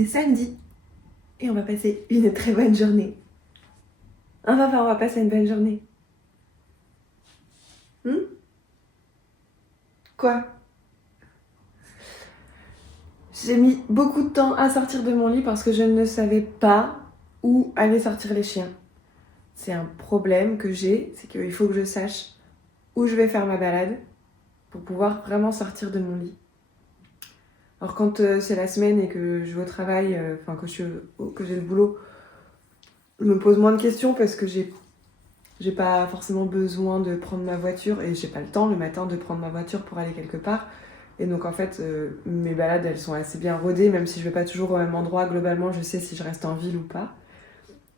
c'est samedi et on va passer une très bonne journée. Hein papa, on va passer une bonne journée. Quoi? J'ai mis beaucoup de temps à sortir de mon lit parce que je ne savais pas où aller sortir les chiens. C'est un problème que j'ai, c'est qu'il faut que je sache où je vais faire ma balade pour pouvoir vraiment sortir de mon lit. Alors quand c'est la semaine et que je vais au travail, que j'ai le boulot, je me pose moins de questions parce que j'ai pas forcément besoin de prendre ma voiture et j'ai pas le temps le matin de prendre ma voiture pour aller quelque part. Et donc en fait, mes balades, elles sont assez bien rodées, même si je vais pas toujours au même endroit. Globalement, je sais si je reste en ville ou pas,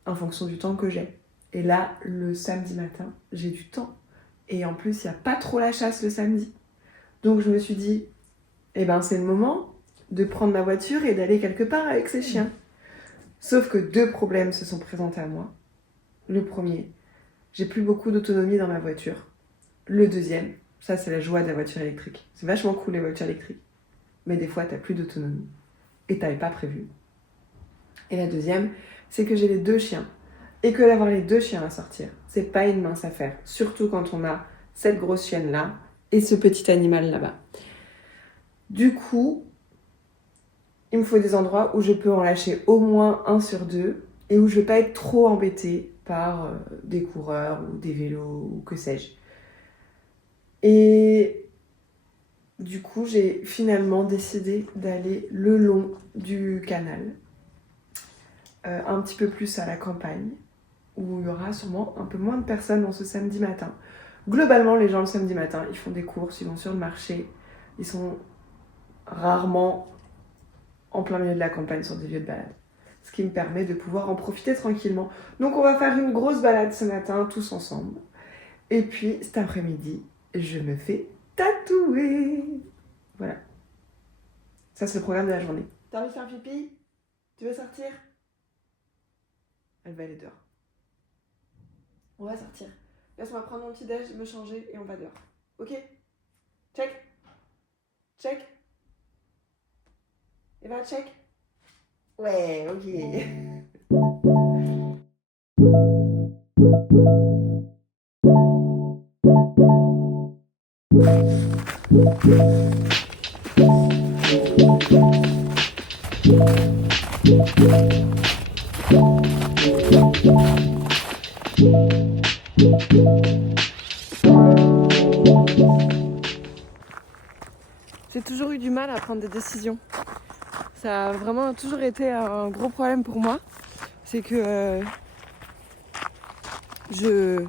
en fonction du temps que j'ai. Et là, le samedi matin, j'ai du temps. Et en plus, il n'y a pas trop la chasse le samedi. Donc je me suis dit, c'est le moment de prendre ma voiture et d'aller quelque part avec ces chiens. Sauf que 2 problèmes se sont présentés à moi. Le premier, j'ai plus beaucoup d'autonomie dans ma voiture. Le deuxième, ça c'est la joie de la voiture électrique. C'est vachement cool les voitures électriques. Mais des fois, t'as plus d'autonomie. Et t'avais pas prévu. Et la deuxième, c'est que j'ai les 2 chiens. Et que d'avoir les 2 chiens à sortir, c'est pas une mince affaire. Surtout quand on a cette grosse chienne-là et ce petit animal là-bas. Du coup, il me faut des endroits où je peux en lâcher au moins 1 sur 2 et où je vais pas être trop embêtée par des coureurs ou des vélos ou que sais-je. Et du coup, j'ai finalement décidé d'aller le long du canal, un petit peu plus à la campagne, où il y aura sûrement un peu moins de personnes dans ce samedi matin. Globalement, les gens le samedi matin, ils font des courses, ils vont sur le marché, ils sont rarement en plein milieu de la campagne sur des lieux de balade. Ce qui me permet de pouvoir en profiter tranquillement. Donc on va faire une grosse balade ce matin, tous ensemble. Et puis cet après-midi, je me fais tatouer. Voilà. Ça c'est le programme de la journée. T'as envie de faire pipi? Tu veux sortir? Elle va aller dehors. On va sortir. Laisse-moi prendre mon petit déj, me changer et on va dehors. Ok? Check? Check? Eva, check? Ouais, ok. J'ai toujours eu du mal à prendre des décisions. Ça a vraiment toujours été un gros problème pour moi. C'est que j'ai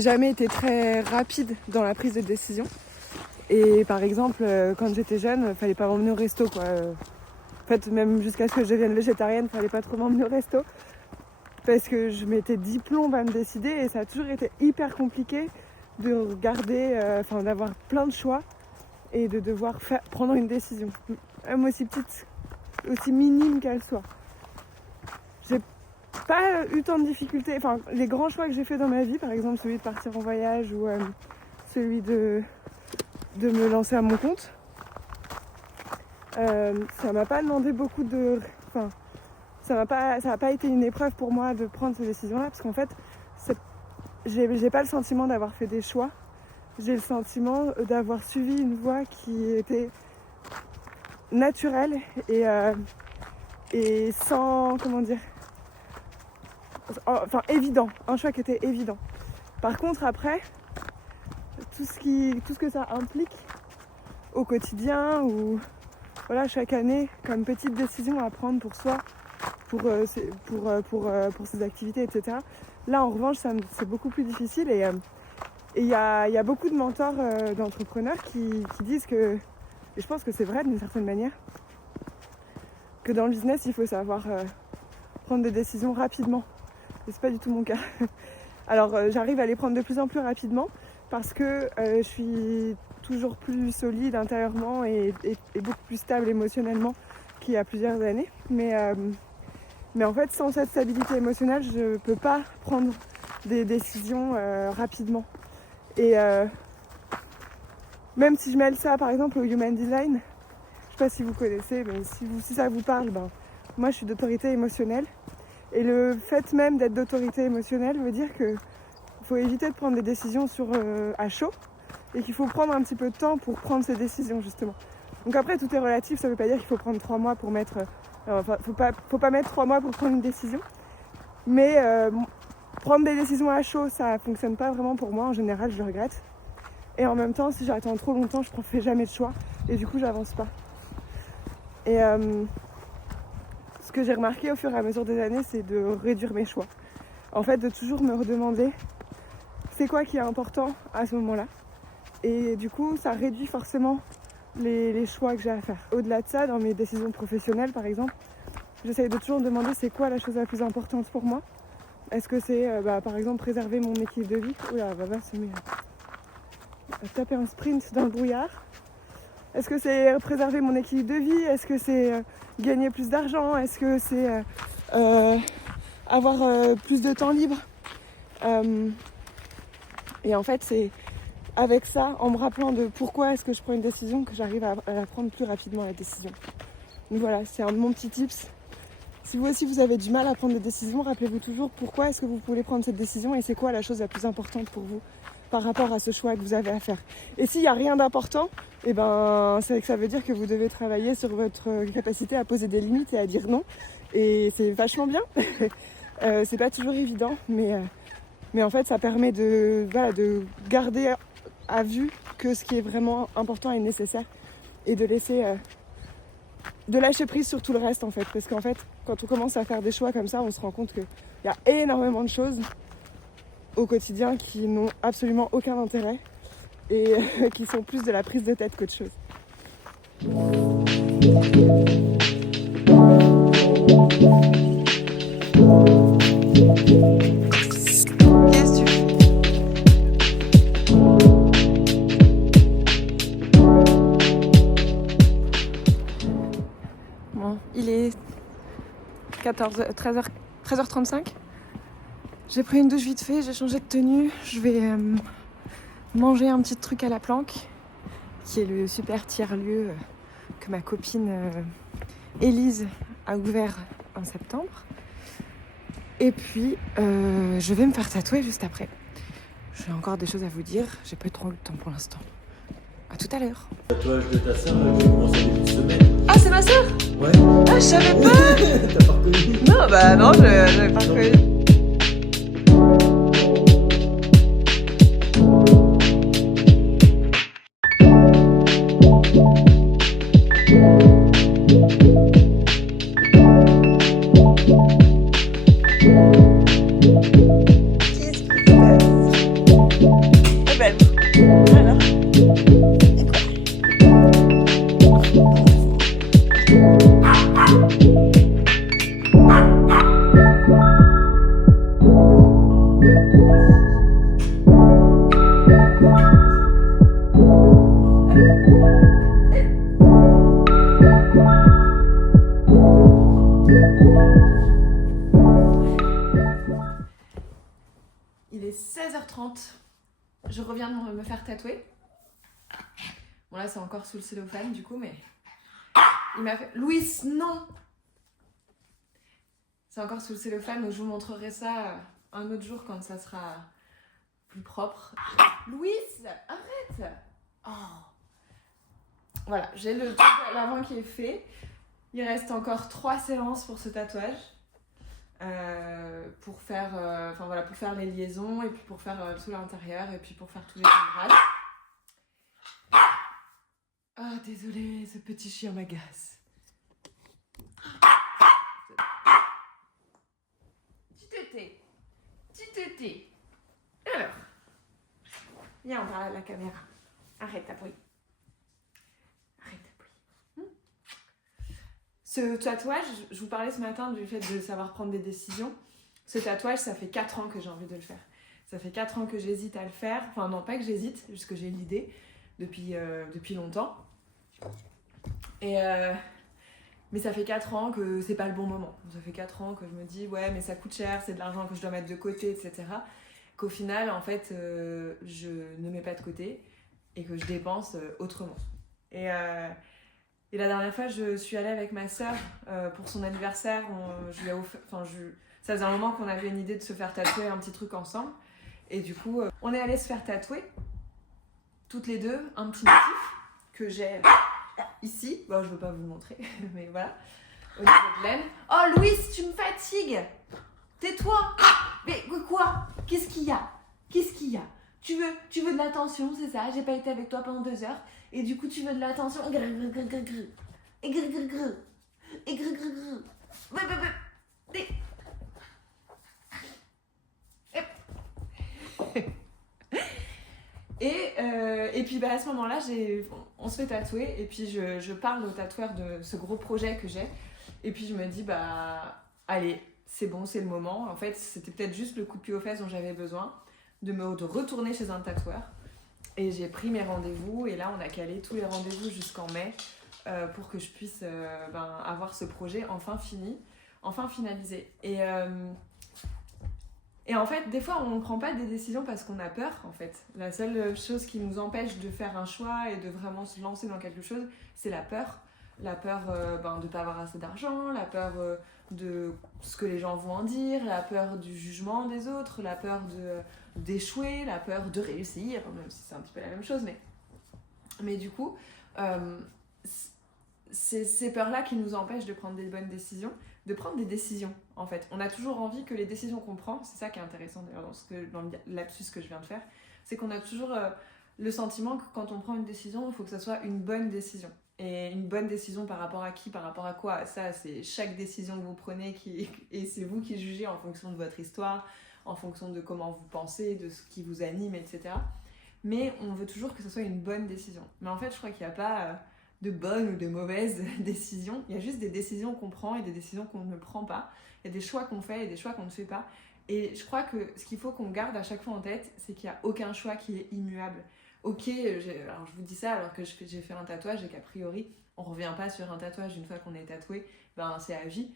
jamais été très rapide dans la prise de décision. Et par exemple, quand j'étais jeune, fallait pas m'emmener au resto, quoi. En fait, même jusqu'à ce que je devienne végétarienne, fallait pas trop m'emmener au resto. Parce que je m'étais dit plombes à me décider et ça a toujours été hyper compliqué de regarder, d'avoir plein de choix et de devoir prendre une décision. Même aussi petite, aussi minime qu'elle soit. J'ai pas eu tant de difficultés. Enfin, les grands choix que j'ai fait dans ma vie, par exemple celui de partir en voyage ou celui de me lancer à mon compte, ça m'a pas demandé beaucoup de... ça n'a pas été une épreuve pour moi de prendre ces décisions-là, parce qu'en fait, j'ai pas le sentiment d'avoir fait des choix. J'ai le sentiment d'avoir suivi une voie qui était naturelle et sans, évident, un choix qui était évident. Par contre, après, tout ce que ça implique au quotidien ou chaque année comme petite décision à prendre pour soi, pour ses activités, etc. Là, en revanche, c'est beaucoup plus difficile et il y a beaucoup de mentors d'entrepreneurs qui disent que, et je pense que c'est vrai d'une certaine manière, que dans le business, il faut savoir prendre des décisions rapidement. Et c'est pas du tout mon cas. Alors, j'arrive à les prendre de plus en plus rapidement parce que je suis toujours plus solide intérieurement et beaucoup plus stable émotionnellement qu'il y a plusieurs années. Mais en fait, sans cette stabilité émotionnelle, je ne peux pas prendre des décisions rapidement. Et même si je mêle ça, par exemple, au human design, sais pas si vous connaissez, mais si ça vous parle, ben, moi je suis d'autorité émotionnelle. Et le fait même d'être d'autorité émotionnelle veut dire qu'il faut éviter de prendre des décisions à chaud et qu'il faut prendre un petit peu de temps pour prendre ces décisions justement. Donc après tout est relatif, ça veut pas dire qu'il faut prendre 3 mois pour mettre... faut pas mettre 3 mois pour prendre une décision. Mais prendre des décisions à chaud, ça fonctionne pas vraiment pour moi, en général je le regrette. Et en même temps, si j'attends trop longtemps, je ne fais jamais de choix et du coup j'avance pas. Et ce que j'ai remarqué au fur et à mesure des années, c'est de réduire mes choix. En fait, de toujours me redemander c'est quoi qui est important à ce moment-là. Et du coup, ça réduit forcément les choix que j'ai à faire. Au-delà de ça, dans mes décisions professionnelles par exemple, j'essaye de toujours me demander c'est quoi la chose la plus importante pour moi. Est-ce que c'est par exemple préserver mon équilibre de vie? Oula, Baba se met à taper un sprint dans le brouillard. Est-ce que c'est préserver mon équilibre de vie? Est-ce que c'est gagner plus d'argent? Est-ce que c'est avoir plus de temps libre? Et en fait, c'est avec ça, en me rappelant de pourquoi est-ce que je prends une décision, que j'arrive à la prendre plus rapidement, la décision. Donc voilà, c'est un de mon petit tips. Si vous aussi vous avez du mal à prendre des décisions, rappelez-vous toujours pourquoi est-ce que vous voulez prendre cette décision et c'est quoi la chose la plus importante pour vous par rapport à ce choix que vous avez à faire. Et s'il n'y a rien d'important, eh ben, c'est que ça veut dire que vous devez travailler sur votre capacité à poser des limites et à dire non. Et c'est vachement bien. C'est pas toujours évident, mais en fait ça permet de garder à vue que ce qui est vraiment important et nécessaire et de lâcher prise sur tout le reste en fait. Parce qu'en fait, quand on commence à faire des choix comme ça, on se rend compte qu'il y a énormément de choses au quotidien qui n'ont absolument aucun intérêt et qui sont plus de la prise de tête qu'autre chose. Qu'est-ce que tu fais? Bon, il est 13h35. J'ai pris une douche vite fait, j'ai changé de tenue. Je vais manger un petit truc à la planque, qui est le super tiers-lieu que ma copine Élise a ouvert en septembre. Et puis, je vais me faire tatouer juste après. J'ai encore des choses à vous dire, j'ai pas trop le temps pour l'instant. À tout à l'heure. Tatouage de ta sœur, j'ai commencé début de semaine. Ah, c'est ma sœur? Ouais. Ah, je savais pas. T'as pas reconnu? Non, bah non, je n'avais pas reconnu. Il est 16h30, je reviens de me faire tatouer. Bon là c'est encore sous le cellophane du coup mais... Il m'a fait... Louis, non! C'est encore sous le cellophane donc je vous montrerai ça un autre jour quand ça sera plus propre. Louis, arrête! Oh. Voilà, j'ai le truc à l'avant qui est fait. Il reste encore 3 séances pour ce tatouage. Pour faire pour faire les liaisons et puis pour faire tout l'intérieur et puis pour faire tous les ombrages. Ah désolé, ce petit chien m'agace. Tu te tais. Alors, viens on parle à la caméra. Arrête ta bruit. Ce tatouage, je vous parlais ce matin du fait de savoir prendre des décisions. Ce tatouage, ça fait 4 ans que j'ai envie de le faire. Ça fait 4 ans que j'hésite à le faire. Enfin non, pas que j'hésite, juste que j'ai l'idée depuis longtemps. Mais ça fait 4 ans que c'est pas le bon moment. Ça fait 4 ans que je me dis ouais mais ça coûte cher, c'est de l'argent que je dois mettre de côté, etc. Qu'au final, en fait, je ne mets pas de côté et que je dépense autrement. Et Et la dernière fois, je suis allée avec ma sœur pour son anniversaire. Je lui ai offert, ça faisait un moment qu'on avait une idée de se faire tatouer un petit truc ensemble. Et du coup, on est allé se faire tatouer, toutes les deux, un petit motif que j'ai ici. Bon, je veux pas vous le montrer, mais voilà. Au niveau de l'aine. Oh, Louise, tu me fatigues! Tais-toi! Mais quoi? Qu'est-ce qu'il y a? Tu veux de l'attention, c'est ça? J'ai pas été avec toi pendant 2 heures. Et du coup, tu veux de l'attention? Et puis à ce moment-là, on se fait tatouer. Et puis je parle au tatoueur de ce gros projet que j'ai. Et puis je me dis, allez, c'est bon, c'est le moment. En fait, c'était peut-être juste le coup de pied aux fesses dont j'avais besoin de retourner chez un tatoueur. Et j'ai pris mes rendez-vous et là on a calé tous les rendez-vous jusqu'en mai pour que je puisse avoir ce projet enfin fini, enfin finalisé. Et en fait, des fois on ne prend pas des décisions parce qu'on a peur en fait. La seule chose qui nous empêche de faire un choix et de vraiment se lancer dans quelque chose, c'est la peur. La peur de ne pas avoir assez d'argent, la peur de ce que les gens vont en dire, la peur du jugement des autres, la peur d'échouer, la peur de réussir, même si c'est un petit peu la même chose. Mais du coup, c'est ces peurs-là qui nous empêchent de prendre des bonnes décisions, de prendre des décisions en fait. On a toujours envie que les décisions qu'on prend, c'est ça qui est intéressant d'ailleurs dans le lapsus que je viens de faire, c'est qu'on a toujours le sentiment que quand on prend une décision, il faut que ça soit une bonne décision. Et une bonne décision par rapport à qui, par rapport à quoi, ça c'est chaque décision que vous prenez et c'est vous qui jugez en fonction de votre histoire, en fonction de comment vous pensez, de ce qui vous anime, etc. Mais on veut toujours que ce soit une bonne décision. Mais en fait, je crois qu'il n'y a pas de bonnes ou de mauvaises décisions. Il y a juste des décisions qu'on prend et des décisions qu'on ne prend pas. Il y a des choix qu'on fait et des choix qu'on ne fait pas. Et je crois que ce qu'il faut qu'on garde à chaque fois en tête, c'est qu'il n'y a aucun choix qui est immuable. Ok, alors je vous dis ça alors que j'ai fait un tatouage et qu'a priori, on ne revient pas sur un tatouage une fois qu'on est tatoué, c'est à vie.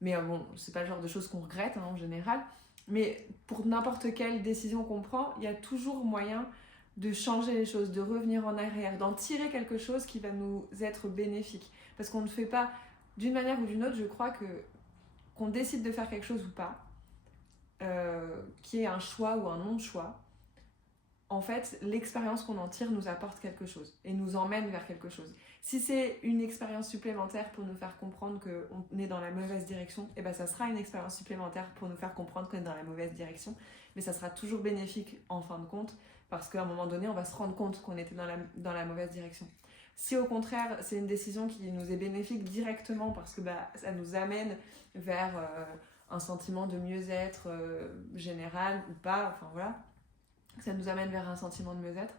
Mais bon, c'est pas le genre de choses qu'on regrette en général. Mais pour n'importe quelle décision qu'on prend, il y a toujours moyen de changer les choses, de revenir en arrière, d'en tirer quelque chose qui va nous être bénéfique. Parce qu'on ne fait pas, d'une manière ou d'une autre, je crois qu'on décide de faire quelque chose ou pas, qui est un choix ou un non-choix, en fait, l'expérience qu'on en tire nous apporte quelque chose et nous emmène vers quelque chose. Si c'est une expérience supplémentaire pour nous faire comprendre qu'on est dans la mauvaise direction, ça sera une expérience supplémentaire pour nous faire comprendre qu'on est dans la mauvaise direction, mais ça sera toujours bénéfique en fin de compte, parce qu'à un moment donné, on va se rendre compte qu'on était dans la mauvaise direction. Si au contraire, c'est une décision qui nous est bénéfique directement, parce que ça nous amène vers un sentiment de mieux-être général ou pas, ça nous amène vers un sentiment de mieux-être,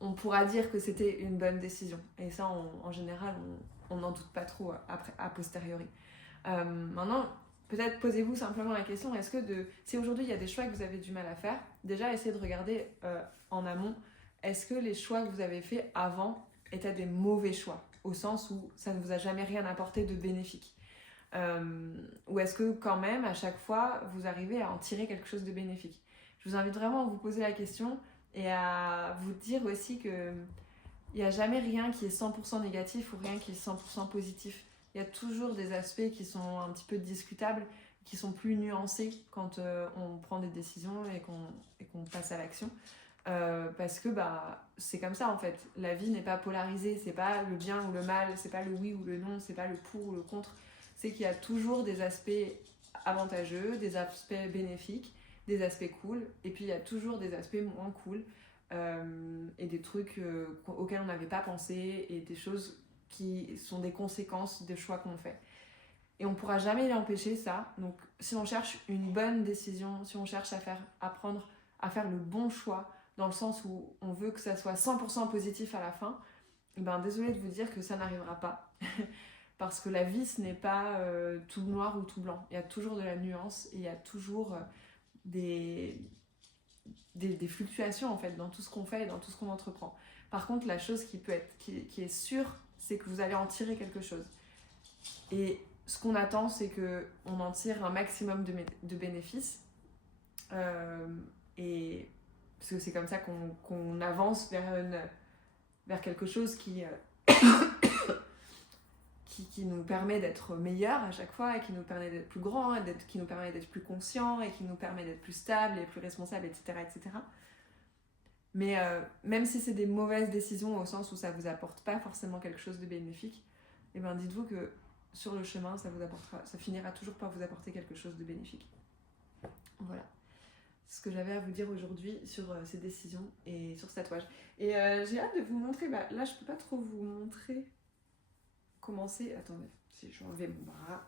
on pourra dire que c'était une bonne décision. Et ça, en général, on n'en doute pas trop après, a posteriori. Maintenant, peut-être posez-vous simplement la question, si aujourd'hui il y a des choix que vous avez du mal à faire, déjà essayez de regarder en amont, est-ce que les choix que vous avez faits avant étaient des mauvais choix, au sens où ça ne vous a jamais rien apporté de bénéfique, ou est-ce que quand même, à chaque fois, vous arrivez à en tirer quelque chose de bénéfique? Je vous invite vraiment à vous poser la question et à vous dire aussi qu'il n'y a jamais rien qui est 100% négatif ou rien qui est 100% positif. Il y a toujours des aspects qui sont un petit peu discutables, qui sont plus nuancés quand on prend des décisions et qu'on passe à l'action. Parce que c'est comme ça en fait. La vie n'est pas polarisée, c'est pas le bien ou le mal, c'est pas le oui ou le non, c'est pas le pour ou le contre. C'est qu'il y a toujours des aspects avantageux, des aspects bénéfiques, des aspects cool, et puis il y a toujours des aspects moins cool, et des trucs auxquels on n'avait pas pensé, et des choses qui sont des conséquences des choix qu'on fait. Et on ne pourra jamais l'empêcher, ça. Donc si on cherche une bonne décision, si on cherche à apprendre à faire le bon choix, dans le sens où on veut que ça soit 100% positif à la fin, désolé de vous dire que ça n'arrivera pas. Parce que la vie, ce n'est pas tout noir ou tout blanc. Il y a toujours de la nuance, et il y a toujours des fluctuations en fait dans tout ce qu'on fait et dans tout ce qu'on entreprend. Par contre, la chose qui est sûre, c'est que vous allez en tirer quelque chose. Et ce qu'on attend, c'est qu'on en tire un maximum de bénéfices. Et parce que c'est comme ça qu'on avance vers quelque chose qui qui nous permet d'être meilleurs à chaque fois, et qui nous permet d'être plus grands, et qui nous permet d'être plus conscients, et qui nous permet d'être plus stables et plus responsables, etc. etc. Mais même si c'est des mauvaises décisions au sens où ça vous apporte pas forcément quelque chose de bénéfique, et ben dites-vous que sur le chemin, ça finira toujours par vous apporter quelque chose de bénéfique. Voilà. C'est ce que j'avais à vous dire aujourd'hui sur ces décisions et sur ce tatouage. Et j'ai hâte de vous montrer, là je peux pas trop vous montrer comment c'est. Attendez, si je vais enlever mon bras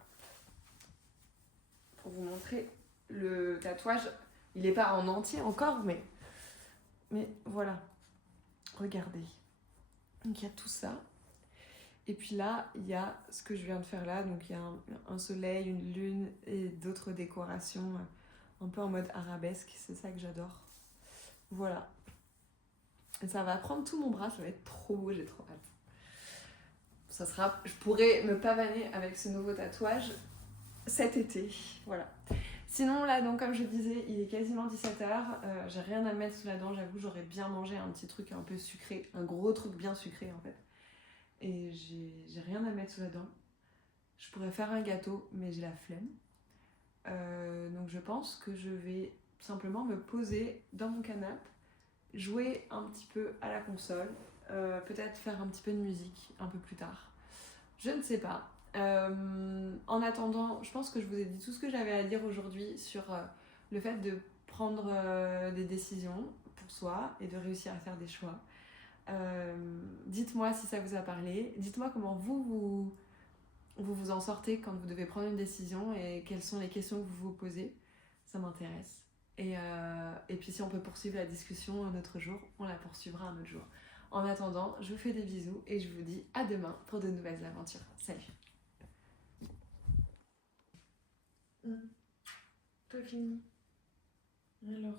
pour vous montrer le tatouage. Il est pas en entier encore, mais voilà. Regardez. Donc il y a tout ça. Et puis là, il y a ce que je viens de faire là. Donc il y a un soleil, une lune et d'autres décorations un peu en mode arabesque. C'est ça que j'adore. Voilà. Et ça va prendre tout mon bras. Ça va être trop beau, j'ai trop hâte. Je pourrais me pavaner avec ce nouveau tatouage cet été. Voilà. Sinon là, donc comme je disais, il est quasiment 17h. J'ai rien à mettre sous la dent. J'avoue, j'aurais bien mangé un petit truc un peu sucré. Un gros truc bien sucré en fait. Et j'ai rien à mettre sous la dent. Je pourrais faire un gâteau, mais j'ai la flemme. Donc je pense que je vais simplement me poser dans mon canapé, jouer un petit peu à la console, peut-être faire un petit peu de musique un peu plus tard. Je ne sais pas. En attendant, je pense que je vous ai dit tout ce que j'avais à dire aujourd'hui sur le fait de prendre des décisions pour soi et de réussir à faire des choix. Dites-moi si ça vous a parlé, dites-moi comment vous en sortez quand vous devez prendre une décision et quelles sont les questions que vous vous posez, ça m'intéresse. Et puis si on peut poursuivre la discussion un autre jour, on la poursuivra un autre jour. En attendant, je vous fais des bisous et je vous dis à demain pour de nouvelles aventures. Salut. T'as fini. Alors.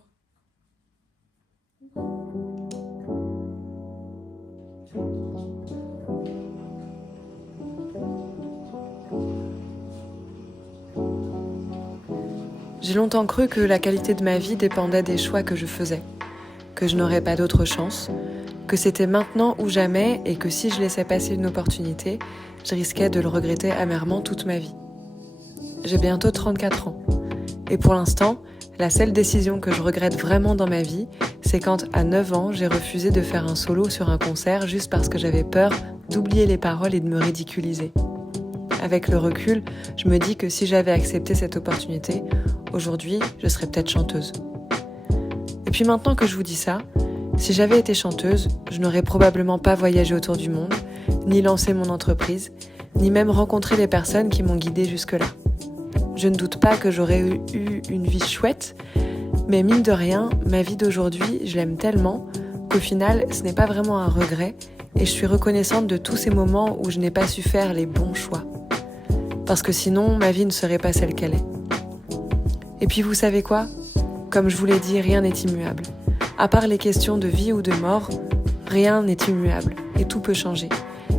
J'ai longtemps cru que la qualité de ma vie dépendait des choix que je faisais, que je n'aurais pas d'autre chance, que c'était maintenant ou jamais et que si je laissais passer une opportunité, je risquais de le regretter amèrement toute ma vie. J'ai bientôt 34 ans et pour l'instant, la seule décision que je regrette vraiment dans ma vie, c'est quand à 9 ans, j'ai refusé de faire un solo sur un concert juste parce que j'avais peur d'oublier les paroles et de me ridiculiser. Avec le recul, je me dis que si j'avais accepté cette opportunité, aujourd'hui, je serais peut-être chanteuse. Et puis maintenant que je vous dis ça, si j'avais été chanteuse, je n'aurais probablement pas voyagé autour du monde, ni lancé mon entreprise, ni même rencontré les personnes qui m'ont guidée jusque-là. Je ne doute pas que j'aurais eu une vie chouette, mais mine de rien, ma vie d'aujourd'hui, je l'aime tellement qu'au final, ce n'est pas vraiment un regret et je suis reconnaissante de tous ces moments où je n'ai pas su faire les bons choix. Parce que sinon, ma vie ne serait pas celle qu'elle est. Et puis vous savez quoi ? Comme je vous l'ai dit, rien n'est immuable. À part les questions de vie ou de mort, rien n'est immuable et tout peut changer.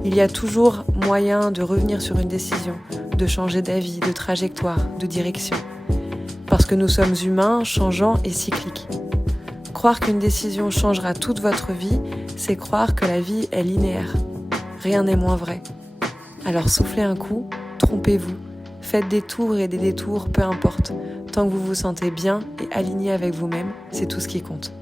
Il y a toujours moyen de revenir sur une décision, de changer d'avis, de trajectoire, de direction. Parce que nous sommes humains, changeants et cycliques. Croire qu'une décision changera toute votre vie, c'est croire que la vie est linéaire. Rien n'est moins vrai. Alors soufflez un coup, trompez-vous, faites des tours et des détours, peu importe. Tant que vous vous sentez bien et aligné avec vous-même, c'est tout ce qui compte.